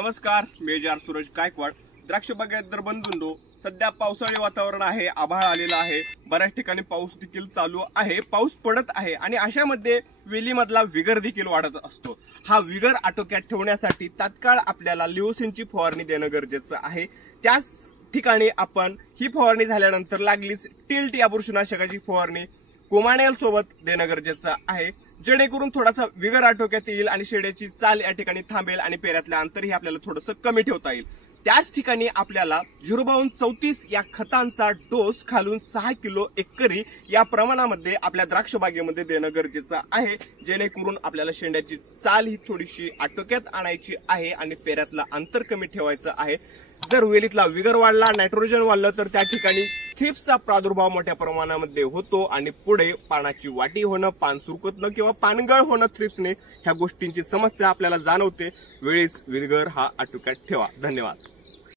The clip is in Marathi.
नमस्कार, मेजर सूरज गायकवाड. द्राक्ष बागेदार बंधूंनो, सध्या पावसाळी वातावरण आहे, आभाळ आलेला आहे, बऱ्याच ठिकाणी पाऊस देखील चालू आहे, पाऊस पडत आहे आणि अशामध्ये वेलीमधला विगर देखील वाढत असतो. हा विगर आटोक्यात ठेवण्यासाठी तात्काळ आपल्याला लिओसिनची फवारणी देणं गरजेचं आहे. त्याच ठिकाणी आपण ही फवारणी झाल्यानंतर लागलीच टिल्ट या बुरशीनाशकाची फवारणी कोमानेल सोबत देणं गरजेचं आहे, जेणेकरून थोडासा विगर आटोक्यात येईल आणि शेड्याची चाल या ठिकाणी थांबेल आणि पेऱ्यातलं अंतरही आपल्याला थोडंसं कमी ठेवता येईल. त्याच ठिकाणी आपल्याला 05234 या खतांचा डोस खालून 6 किलो एकरी या प्रमाणामध्ये आपल्या द्राक्ष बागेमध्ये देणं गरजेचं आहे, जेणेकरून आपल्याला शेंड्याची चाल ही थोडीशी आटोक्यात आणायची आहे आणि पेऱ्यातलं अंतर कमी ठेवायचं आहे. जर वेलीतला विगर वाढला, नायट्रोजन वाढलं तर त्या ठिकाणी थ्रिप्सचा प्रादुर्भाव मोठ्या प्रमाणामध्ये होतो आणि पुढे पानाची वाटी होणं, पान सुरकुतणं किंवा पानगळ होणं थ्रिप्सने ह्या गोष्टींची समस्या आपल्याला जाणवते. वेळीच विगर हा आटोक्यात ठेवा. धन्यवाद.